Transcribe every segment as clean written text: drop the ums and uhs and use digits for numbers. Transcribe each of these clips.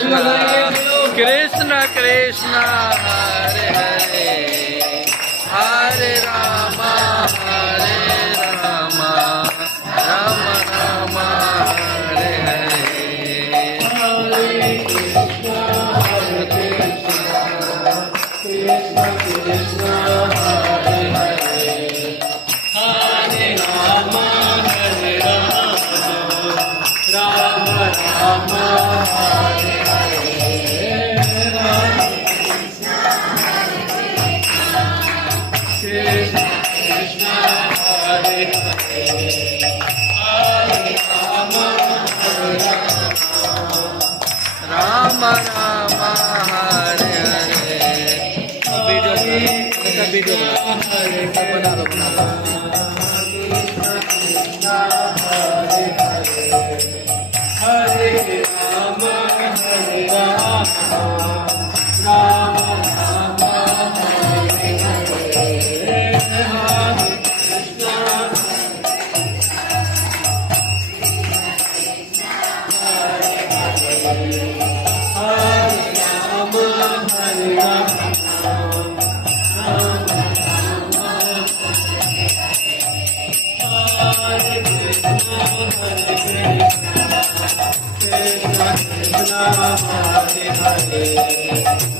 Krishna Krishna Hare Hare Hare Ram Ram Ram Hare Hare Ram Ram Hare Hare. Video बना लो हरे राम हरे राम राम राम हरे हरे हरे कृष्ण हरे राम हरे राम हरे कृष्ण हरे कृष्ण हरे हरे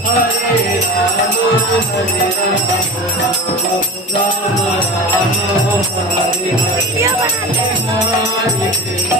हरे राम हरे राम राम हरे हरे हरे कृष्ण